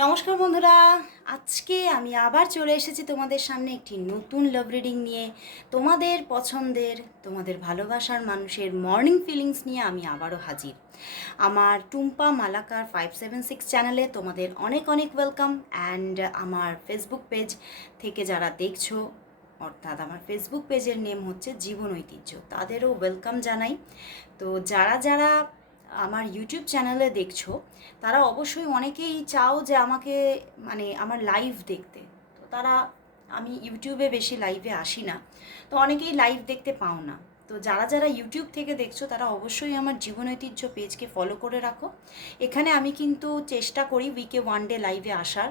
নমস্কার বন্ধুরা, আজকে আমি আবার চলে এসেছি তোমাদের সামনে একটি নতুন লাভ রিডিং নিয়ে। তোমাদের পছন্দের, তোমাদের ভালোবাসার মানুষের মর্নিং ফিলিংস নিয়ে আমি আবারও হাজির। আমার Tumpa Malakar five seven six চ্যানেলে তোমাদের অনেক অনেক ওয়েলকাম অ্যান্ড আমার ফেসবুক পেজ থেকে যারা দেখছ, অর্থাৎ আমার ফেসবুক পেজের নেম হচ্ছে জীবন ঐতিহ্য, তাদেরও ওয়েলকাম জানাই। তো যারা যারা আমার ইউটিউব চ্যানেলে দেখছ, তারা অবশ্যই অনেকেই চাও যে আমাকে মানে আমার লাইভ দেখতে। তো তারা, আমি ইউটিউবে বেশি লাইভে আসি না। তো অনেকেই লাইভ দেখতে পাও না। তো যারা যারা ইউটিউব থেকে দেখছ, তারা অবশ্যই আমার জীবন ঐতিহ্য পেজকে ফলো করে রাখো। এখানে আমি কিন্তু চেষ্টা করি উইকে ওয়ান ডে লাইভে আসার।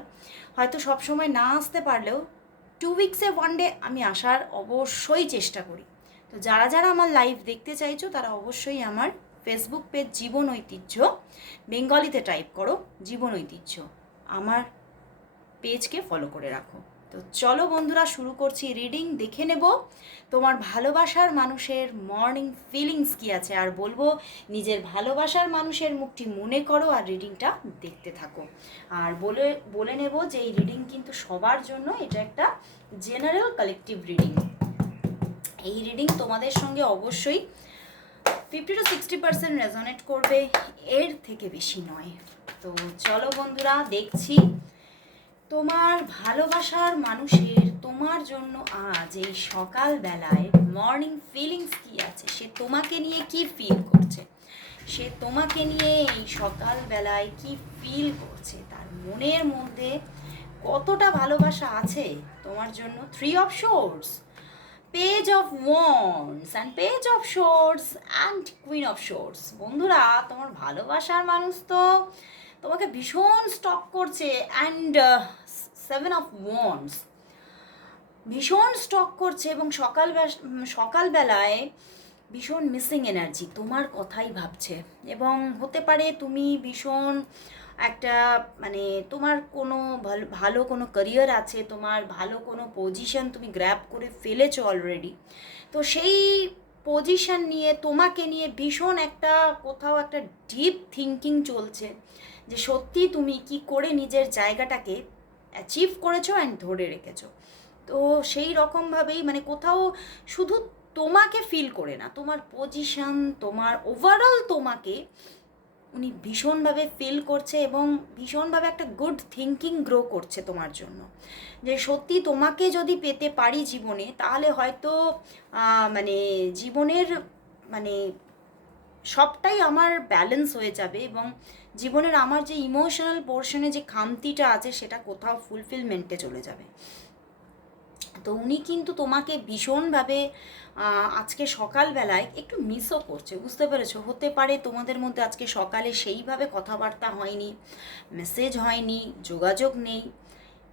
হয়তো সবসময় না আসতে পারলেও টু উইকসে ওয়ান ডে আমি আসার অবশ্যই চেষ্টা করি। তো যারা যারা আমার লাইভ দেখতে চাইছো, তারা অবশ্যই আমার ফেসবুক পেজ জীবন ঐতিহ্য বেঙ্গলিতে টাইপ করো জীবন ঐতিহ্য আমার পেজকে ফলো করে রাখো তো চলো বন্ধুরা, শুরু করছি রিডিং দেখে নেব তোমার ভালোবাসার মানুষের মর্নিং ফিলিংস কি আছে। আর বলব, নিজের ভালোবাসার মানুষের মুখটি মনে করো আর রিডিংটা দেখতে থাকো। আর বলে বলে নেব যে এই রিডিং কিন্তু সবার জন্য এটা একটা জেনারেল কালেকটিভ রিডিং এই রিডিং তোমাদের সঙ্গে অবশ্যই fifty two sixty percent resonate করবে এর থেকে বেশি নয়। তো চলো বন্ধুরা, দেখছি তোমার ভালোবাসার মানুষের তোমার জন্য আজ এই সকালবেলায় মর্নিং ফিলিংস কি আছে? সে তোমাকে নিয়ে কি ফিল করছে? সে তোমাকে নিয়ে এই সকালবেলায় কি ফিল করছে? তার মনের মধ্যে কতটা ভালোবাসা আছে তোমার জন্য? Three of swords page of wands and page of swords and queen of swords বন্ধুরা, তোমার ভালোবাসার মানুষ তো তোমাকে ভীষণ স্টক করছে অ্যান্ড সেভেন অফ ওয়ান্স ভীষণ স্টক করছে এবং সকাল সকালবেলায় ভীষণ মিসিং এনার্জি তোমার কথাই ভাবছে। এবং হতে পারে তুমি ভীষণ একটা মানে তোমার কোনো ভালো কোনো ক্যারিয়ার আছে, তোমার ভালো কোনো পজিশন তুমি গ্র্যাব করে ফেলেছো অলরেডি তো সেই পজিশন নিয়ে, তোমাকে নিয়ে ভীষণ একটা, কোথাও একটা ডিপ থিঙ্কিং চলছে, যে সত্যি তুমি কি করে নিজের জায়গাটাকে অ্যাচিভ করেছ অ্যান্ড ধরে রেখেছো। তো সেই রকমভাবেই মানে কোথাও শুধু তোমাকে ফিল করে না, তোমার পজিশন তোমার ওভারঅল তোমাকে উনি ভীষণভাবে ফিল করছে এবং ভীষণভাবে একটা গুড থিঙ্কিং গ্রো করছে তোমার জন্য। যে সত্যি তোমাকে যদি পেতে পারি জীবনে, তাহলে হয়তো মানে জীবনের মানে সবটাই আমার ব্যালেন্স হয়ে যাবে এবং জীবনের আমার যে ইমোশনাল পোর্শনে যে খামতিটা আছে, সেটা কোথাও ফুলফিলমেন্টে চলে যাবে। তো উনি কিন্তু তোমাকে ভীষণভাবে আজকে সকালবেলায় একটু মিসও করছে, বুঝতে পেরেছ? হতে পারে তোমাদের মধ্যে আজকে সকালে সেইভাবে কথাবার্তা হয়নি মেসেজ হয়নি, যোগাযোগ নেই,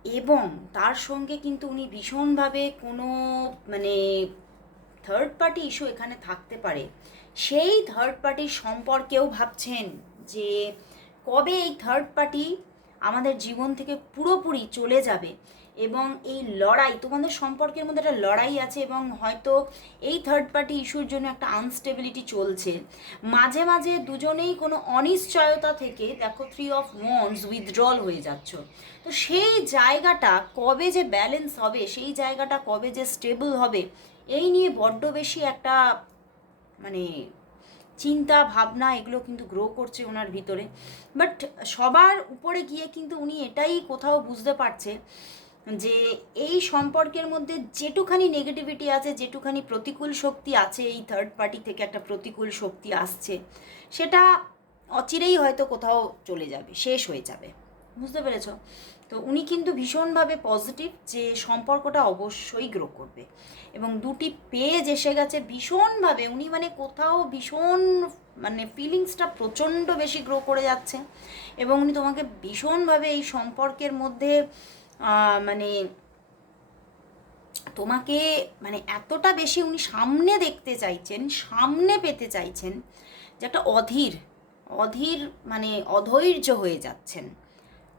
এবং তার সঙ্গে কিন্তু উনি ভীষণভাবে কোনো মানে থার্ড পার্টি ইস্যু এখানে থাকতে পারে। সেই থার্ড পার্টির সম্পর্কেও ভাবছেন যে কবে এই থার্ড পার্টি আমাদের জীবন থেকে পুরোপুরি চলে যাবে। এবং এই লড়াই, তোমাদের সম্পর্কের মধ্যে একটা লড়াই আছে এবং হয়তো এই থার্ড পার্টি ইস্যুর জন্য একটা আনস্টেবিলিটি চলছে। মাঝে মাঝে দুজনেই কোনো অনিশ্চয়তা থেকে দেখো থ্রি অফ ওয়ান্স উইথড্রল হয়ে যাচ্ছ। তো সেই জায়গাটা কবে যে ব্যালেন্স হবে, সেই জায়গাটা কবে যে স্টেবল হবে, এই নিয়ে বড্ড বেশি একটা মানে চিন্তা, ভাবনা এগুলো কিন্তু গ্রো করছে ওনার ভিতরে। বাট সবার উপরে গিয়ে কিন্তু উনি এটাই কোথাও বুঝতে পারছে যে এই সম্পর্কের মধ্যে যেটুখানি নেগেটিভিটি আছে, যেটুখানি প্রতিকূল শক্তি আছে, এই থার্ড পার্টি থেকে একটা প্রতিকূল শক্তি আসছে, সেটা অচিরেই হয়তো কোথাও চলে যাবে, শেষ হয়ে যাবে। বুঝতে পেরেছ? তো উনি কিন্তু ভীষণভাবে পজিটিভ যে সম্পর্কটা অবশ্যই গ্রো করবে। এবং দুটি পেজ এসে গেছে ভীষণভাবে, উনি মানে কোথাও ভীষণ মানে ফিলিংসটা প্রচণ্ড বেশি গ্রো করে যাচ্ছে। এবং উনি তোমাকে ভীষণভাবে এই সম্পর্কের মধ্যে মানে তোমাকে মানে এতটা বেশি উনি সামনে দেখতে চাইছেন, সামনে পেতে চাইছেন যে একটা অধীর অধীর মানে অধৈর্য হয়ে যাচ্ছেন।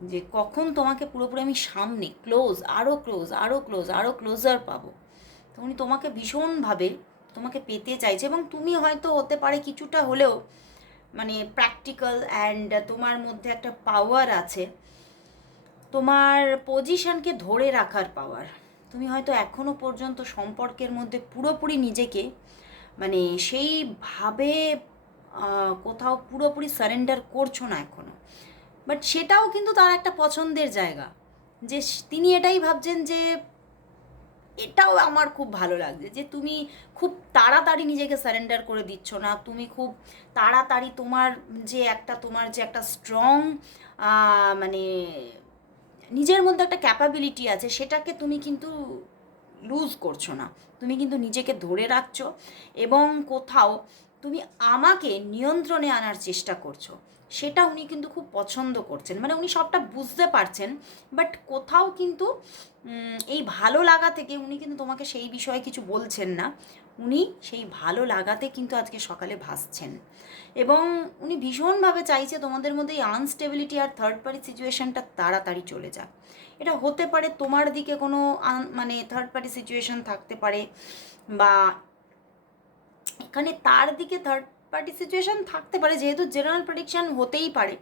যে কখন তোমাকে পুরোপুরি আমি সামনে ক্লোজ আরও ক্লোজ আরও ক্লোজ আরও ক্লোজার পাবো। তো উনি তোমাকে ভীষণভাবে তোমাকে পেতে চাইছে এবং তুমি হয়তো হতে পারে কিছুটা হলেও মানে প্র্যাকটিক্যাল অ্যান্ড তোমার মধ্যে একটা পাওয়ার আছে। তোমার পজিশনকে ধরে রাখার পাওয়ার তুমি হয়তো এখনও পর্যন্ত সম্পর্কের মধ্যে পুরোপুরি নিজেকে মানে সেইভাবে কোথাও পুরোপুরি সারেন্ডার করছ না এখনও। বাট সেটাও কিন্তু তার একটা পছন্দের জায়গা। যে তিনি এটাই ভাবছেন যে, এটাও আমার খুব ভালো লাগছে। যে তুমি খুব তাড়াতাড়ি নিজেকে সারেন্ডার করে দিচ্ছ না। তুমি খুব তাড়াতাড়ি তোমার যে একটা, তোমার যে একটা স্ট্রং মানে নিজের মধ্যে একটা ক্যাপাবিলিটি আছে, সেটাকে তুমি কিন্তু লুজ করছ না। তুমি কিন্তু নিজেকে ধরে রাখছো এবং কোথাও তুমি আমাকে নিয়ন্ত্রণে আনার চেষ্টা করছ। সেটা উনি কিন্তু খুব পছন্দ করছেন। মানে উনি সবটা বুঝতে পারছেন বাট কোথাও কিন্তু এই ভালো লাগা থেকে উনি কিন্তু তোমাকে সেই বিষয়ে কিছু বলছেন না। উনি সেই ভালো লাগাতে কিন্তু আজকে সকালে ভাসছেন। এবং উনি ভীষণভাবে চাইছে তোমাদের মধ্যে এই আনস্টেবিলিটি আর থার্ড পার্টি সিচুয়েশনটা তাড়াতাড়ি চলে যাক। এটা হতে পারে তোমার দিকে কোনো মানে থার্ড পার্টি সিচুয়েশন থাকতে পারে বা এখানে তার দিকে থার্ড পার্টি সিচুয়েশন থাকতে পারে, যেহেতু জেনারেল প্রেডিকশন হতেই পারে।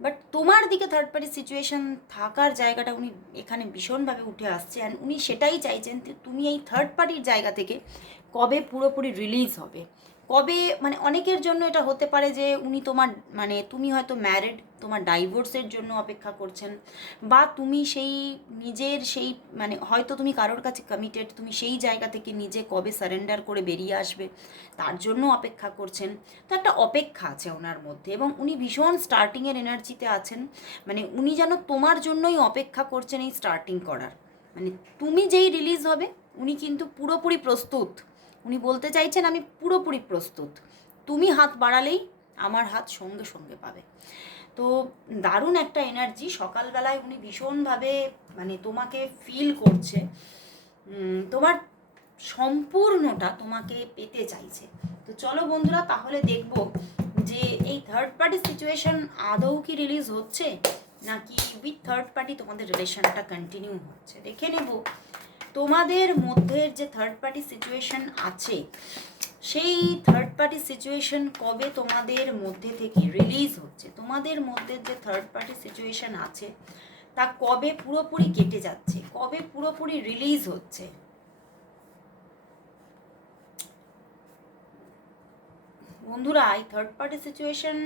বাট তোমার দিকে থার্ড পার্টি সিচুয়েশন থাকার জায়গাটা উনি এখানে ভীষণভাবে উঠে আসছে অ্যান্ড উনি সেটাই চাইছেন যে তুমি এই থার্ড পার্টির জায়গা থেকে কবে পুরোপুরি রিলিজ হবে। কবে মানে অনেকের জন্য এটা হতে পারে যে উনি তোমার মানে তুমি হয়তো ম্যারিড তোমার ডাইভোর্সের জন্য অপেক্ষা করছেন, বা তুমি সেই নিজের সেই মানে হয়তো তুমি কারোর কাছে কমিটেড তুমি সেই জায়গা থেকে নিজে কবে সারেন্ডার করে বেরিয়ে আসবে, তার জন্য অপেক্ষা করছেন। তো একটা অপেক্ষা আছে ওনার মধ্যে, এবং উনি ভীষণ স্টার্টিংয়ের এনার্জিতে আছেন মানে উনি যেন তোমার জন্যই অপেক্ষা করছেন এই স্টার্টিং করার। মানে তুমি যেই রিলিজ হবে, উনি কিন্তু পুরোপুরি প্রস্তুত। উনি বলতে চাইছেন, আমি পুরোপুরি প্রস্তুত। তুমি হাত বাড়ালেই আমার হাত সঙ্গে সঙ্গে পাবে। তো দারুণ একটা এনার্জি সকালবেলায় উনি ভীষণভাবে মানে তোমাকে ফিল করছে। তোমার সম্পূর্ণটা তোমাকে পেতে চাইছে। তো চলো বন্ধুরা, তাহলে দেখব যে এই থার্ড পার্টি সিচুয়েশন আদৌ কি রিলিজ হচ্ছে, নাকি উইথ থার্ড পার্টি তোমাদের রিলেশনটা কন্টিনিউ হচ্ছে। দেখে নেব। তোমাদের মধ্যে যে থার্ড পার্টি সিচুয়েশন আছে, সেই থার্ড পার্টি সিচুয়েশন কবে তোমাদের মধ্যে থেকে রিলিজ হচ্ছে? তোমাদের মধ্যে যে থার্ড পার্টি সিচুয়েশন আছে, তা কবে পুরোপুরি কেটে যাচ্ছে? কবে পুরোপুরি রিলিজ হচ্ছে? বন্ধুরা, এই থার্ড পার্টি সিচুয়েশন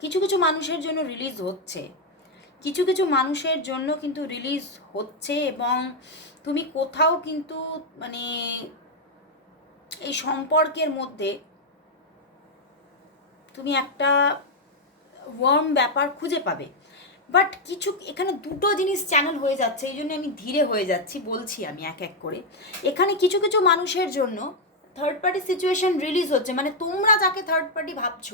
কিছু কিছু মানুষের জন্য রিলিজ হচ্ছে। কিছু কিছু মানুষের জন্য কিন্তু রিলিজ হচ্ছে এবং তুমি কোথাও কিন্তু মানে এই সম্পর্কের মধ্যে তুমি একটা ওয়ার্ম ব্যাপার খুঁজে পাবে। বাট কিছু, এখানে দুটো জিনিস চ্যানেল হয়ে যাচ্ছে, এই জন্য আমি ধীরে হয়ে যাচ্ছি, বলছি আমি এক এক করে। এখানে কিছু কিছু মানুষের জন্য থার্ড পার্টি সিচুয়েশন রিলিজ হচ্ছে মানে তোমরা যাকে থার্ড পার্টি ভাবছ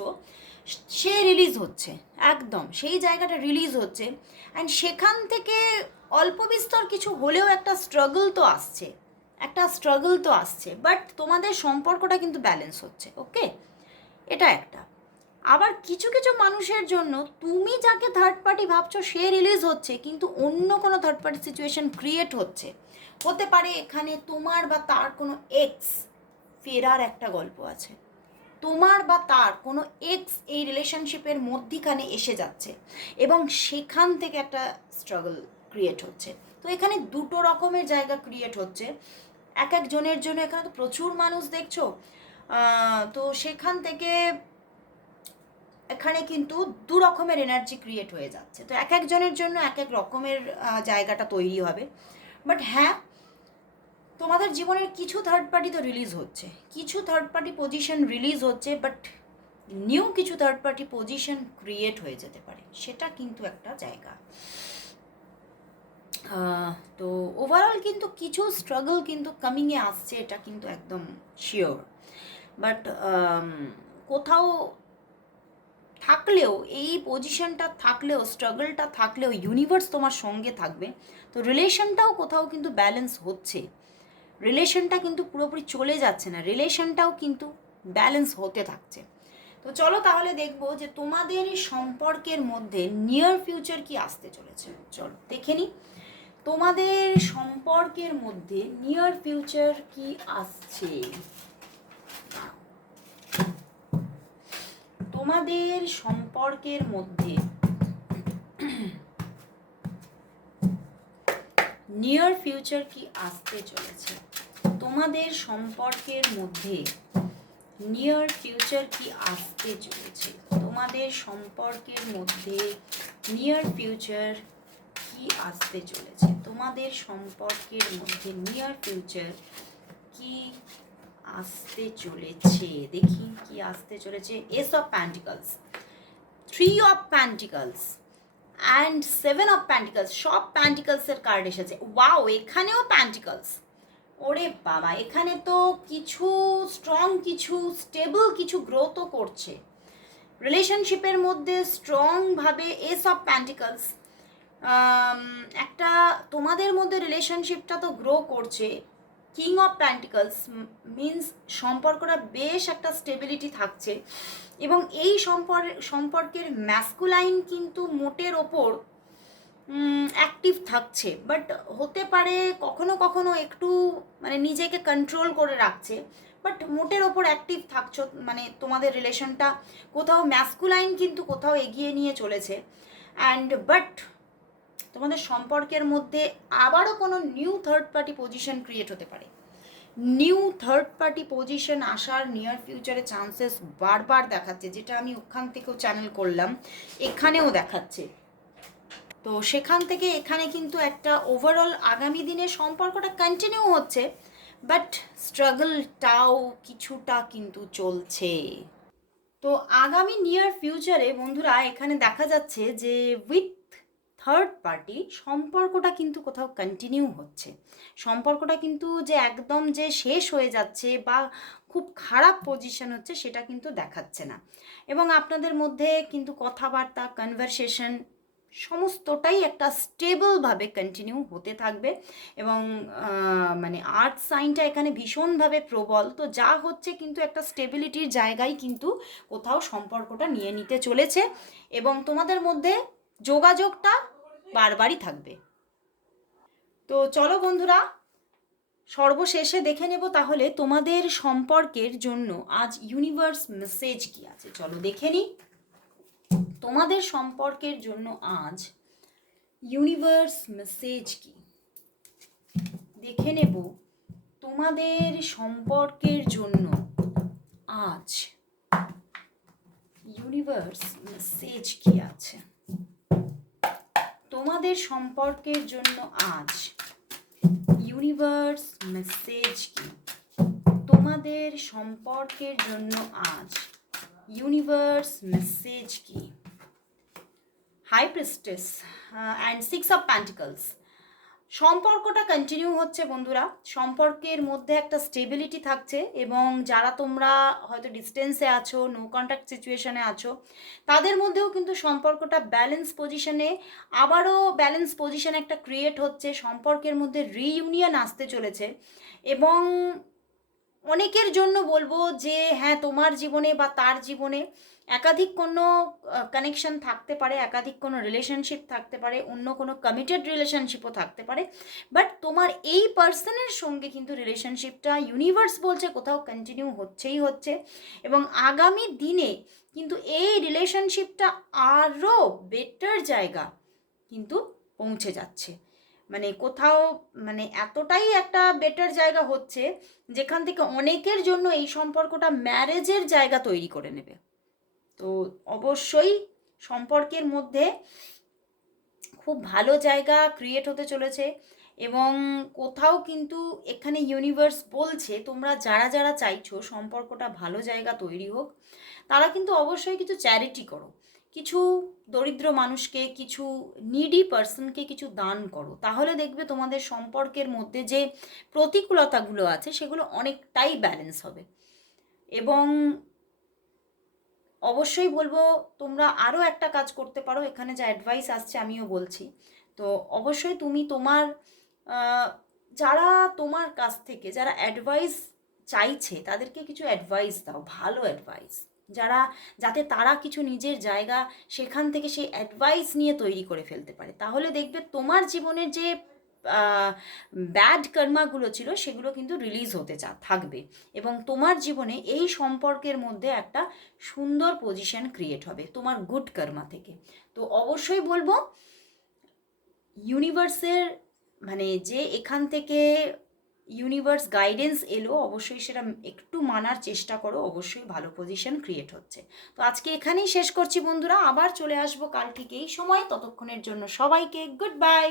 সে রিলিজ হচ্ছে, একদম। সেই জায়গাটা রিলিজ হচ্ছে। অ্যান্ড সেখান থেকে অল্প বিস্তর কিছু হলেও একটা স্ট্রাগল তো আসছে। একটা স্ট্রাগল তো আসছে। বাট তোমাদের সম্পর্কটা কিন্তু ব্যালেন্স হচ্ছে ওকে এটা একটা। আবার কিছু কিছু মানুষের জন্য তুমি যাকে থার্ড পার্টি ভাবছ, সে রিলিজ হচ্ছে, কিন্তু অন্য কোনো থার্ড পার্টি সিচুয়েশন ক্রিয়েট হচ্ছে। হতে পারে এখানে তোমার বা তার কোনো এক্স ফেরার একটা গল্প আছে। তোমার বা তার কোনো এক্স এই রিলেশনশিপের মধ্যিখানে এসে যাচ্ছে এবং সেখান থেকে একটা স্ট্রাগল ক্রিয়েট হচ্ছে। তো এখানে দুটো রকমের জায়গা ক্রিয়েট হচ্ছে। এক একজনের জন্য এখানে তো প্রচুর মানুষ দেখছ। তো সেখান থেকে এখানে কিন্তু দু রকমের এনার্জি ক্রিয়েট হয়ে যাচ্ছে। তো এক একজনের জন্য এক এক রকমের জায়গাটা তৈরি হবে। বাট হ্যাঁ তোমাদের জীবনের কিছু থার্ড পার্টি তো রিলিজ হচ্ছে। কিছু থার্ড পার্টি পজিশন রিলিজ হচ্ছে বাট নিউ কিছু থার্ড পার্টি পজিশন ক্রিয়েট হয়ে যেতে পারে। সেটা কিন্তু একটা জায়গা। তো ওভারঅল কিন্তু কিছু স্ট্রাগল কিন্তু কামিংয়ে আসছে, এটা কিন্তু একদম শিওর বাট কোথাও থাকলেও, এই পজিশনটা থাকলেও স্ট্রাগলটা থাকলেও ইউনিভার্স তোমার সঙ্গে থাকবে। তো রিলেশনটাও কোথাও কিন্তু ব্যালেন্স হচ্ছে। রিলেশনটা কিন্তু পুরোপুরি চলে যাচ্ছে না। রিলেশনটাও কিন্তু ব্যালেন্স হতে থাকছে। তো চলো তাহলে দেখব যে তোমাদের সম্পর্কের মধ্যে নিয়ার ফিউচার কি আসতে চলেছে। চলো, দেখে নিই তোমাদের সম্পর্কের মধ্যে নিয়ার ফিউচার কি আসছে? তোমাদের সম্পর্কের মধ্যে নিয়ার ফিউচার কি আসতে চলেছে? তোমাদের সম্পর্কের মধ্যে নিয়ার ফিউচার কি আসতে চলেছে? তোমাদের সম্পর্কের মধ্যে নিয়ার ফিউচার কি আসতে চলেছে? তোমাদের সম্পর্কের মধ্যে নিয়ার ফিউচার কি আসতে চলেছে? দেখি কি আসতে চলেছে। Ace of pentacles three of pentacles and seven of pentacles সব প্যান্টিকলসের কার্ড এসেছে। ওয়াও এখানেও প্যান্টিকলস ওরে বাবা, এখানে তো কিছু স্ট্রং কিছু স্টেবল কিছু গ্রোথও করছে। রিলেশনশিপের মধ্যে স্ট্রংভাবে এস অফ প্যান্টিকলস একটা তোমাদের মধ্যে রিলেশনশিপটা তো গ্রো করছে। কিং অফ প্যান্টিকলস মিন্স সম্পর্কটা বেশ একটা স্টেবিলিটি থাকছে। এবং এই সম্পর্ক সম্পর্কের ম্যাসকুলাইন কিন্তু মোটের ওপর অ্যাক্টিভ থাকছে। বাট হতে পারে কখনো কখনো একটু মানে নিজেকে কন্ট্রোল করে রাখছে। বাট মোটের ওপর অ্যাক্টিভ থাকছ মানে তোমাদের রিলেশনটা কোথাও ম্যাসকুলাইন কিন্তু কোথাও এগিয়ে নিয়ে চলেছে। অ্যান্ড বাট তোমাদের সম্পর্কের মধ্যে আবারও কোনো new third party position create হতে পারে। নিউ থার্ড পার্টি পজিশন আসার নিয়ার ফিউচারে চান্সেস বারবার দেখাচ্ছে, যেটা আমি ওখান থেকেও চ্যানেল করলাম, এখানেও দেখাচ্ছে। তো সেখান থেকে এখানে কিন্তু একটা ওভারঅল আগামী দিনের সম্পর্কটা কন্টিনিউ হচ্ছে বাট স্ট্রাগলটাও কিছুটা কিন্তু চলছে। তো আগামী নিয়ার ফিউচারে বন্ধুরা, এখানে দেখা যাচ্ছে যে উইথ থার্ড পার্টি সম্পর্কটা কিন্তু কোথাও কন্টিনিউ হচ্ছে। সম্পর্কটা কিন্তু যে একদম যে শেষ হয়ে যাচ্ছে বা খুব খারাপ পজিশন হচ্ছে সেটা কিন্তু দেখাচ্ছে না। এবং আপনাদের মধ্যে কিন্তু কথাবার্তা কনভারসেশন সমস্তটাই একটা স্টেবলভাবে কন্টিনিউ হতে থাকবে এবং মানে আর্থ সাইনটা এখানে ভীষণভাবে প্রবল। তো যা হচ্ছে কিন্তু একটা স্টেবিলিটির জায়গায় কিন্তু কোথাও সম্পর্কটা নিয়ে নিতে চলেছে। এবং তোমাদের মধ্যে যোগাযোগটা বারবারই থাকবে। তো চলো বন্ধুরা, সর্বশেষে দেখে নেব তাহলে তোমাদের সম্পর্কের জন্য আজ ইউনিভার্স মেসেজ কি আছে। চলো দেখে নিই। তোমাদের সম্পর্কের জন্য আজ ইউনিভার্স মেসেজ কি? দেখে নেব তোমাদের সম্পর্কের জন্য আজ ইউনিভার্স মেসেজ কি আছে। তোমাদের সম্পর্কের জন্য আজ ইউনিভার্স মেসেজ কি? তোমাদের সম্পর্কের জন্য আজ ইউনিভার্স মেসেজ কি? High priestess and six of pentacles সম্পর্কটা কন্টিনিউ হচ্ছে বন্ধুরা। সম্পর্কের মধ্যে একটা স্টেবিলিটি থাকছে এবং যারা তোমরা হয়তো ডিস্টেন্সে আছো নো কন্ট্যাক্ট সিচুয়েশনে আছো, তাদের মধ্যেও কিন্তু সম্পর্কটা ব্যালেন্স পজিশনে আবারও ব্যালেন্স পজিশন একটা ক্রিয়েট হচ্ছে। সম্পর্কের মধ্যে রিইউনিয়ন আসতে চলেছে এবং অনেকের জন্য বলব যে হ্যাঁ তোমার জীবনে বা তার জীবনে একাধিক কোনো কানেকশন থাকতে পারে, একাধিক কোনো রিলেশনশিপ থাকতে পারে, অন্য কোনো কমিটেড রিলেশনশিপও থাকতে পারে। বাট তোমার এই পার্সনের সঙ্গে কিন্তু রিলেশনশিপটা ইউনিভার্স বলছে, কোথাও কন্টিনিউ হচ্ছেই হচ্ছে। এবং আগামী দিনে কিন্তু এই রিলেশনশিপটা আরও বেটার জায়গা কিন্তু পৌঁছে যাচ্ছে। মানে কোথাও মানে এতটাই একটা বেটার জায়গা হচ্ছে যেখান থেকে অনেকের জন্য এই সম্পর্কটা ম্যারেজের জায়গা তৈরি করে নেবে। তো অবশ্যই সম্পর্কের মধ্যে খুব ভালো জায়গা ক্রিয়েট হতে চলেছে এবং কোথাও কিন্তু এখানে ইউনিভার্স বলছে, তোমরা যারা যারা চাইছো সম্পর্কটা ভালো জায়গা তৈরি হোক, তারা কিন্তু অবশ্যই কিছু চ্যারিটি করো। কিছু দরিদ্র মানুষকে, কিছু নিডি পার্সনকে কিছু দান করো। তাহলে দেখবে তোমাদের সম্পর্কের মধ্যে যে প্রতিকূলতাগুলো আছে, সেগুলো অনেকটাই ব্যালেন্স হবে। এবং অবশ্যই বলব, তোমরা আরও একটা কাজ করতে পারো। এখানে যা অ্যাডভাইস আসছে আমিও বলছি। তো অবশ্যই তুমি তোমার যারা তোমার কাছ থেকে, যারা অ্যাডভাইস চাইছে, তাদেরকে কিছু অ্যাডভাইস দাও, ভালো অ্যাডভাইস যারা, যাতে তারা কিছু নিজের জায়গা সেখান থেকে সেই অ্যাডভাইস নিয়ে তৈরি করে ফেলতে পারে। তাহলে দেখবে তোমার জীবনের যে ব্যাড কর্মাগুলো ছিল, সেগুলো কিন্তু রিলিজ হতে চা, থাকবে। এবং তোমার জীবনে এই সম্পর্কের মধ্যে একটা সুন্দর পজিশন ক্রিয়েট হবে, তোমার গুড কর্মা থেকে। তো অবশ্যই বলব ইউনিভার্সের মানে যে এখান থেকে ইউনিভার্স গাইডেন্স এলো, অবশ্যই সেটা একটু মানার চেষ্টা করো, অবশ্যই ভালো পজিশন ক্রিয়েট হচ্ছে। তো আজকে এখানেই শেষ করছি বন্ধুরা, আবার চলে আসব কাল থেকে এই সময়। ততক্ষণের জন্য সবাইকে গুড বাই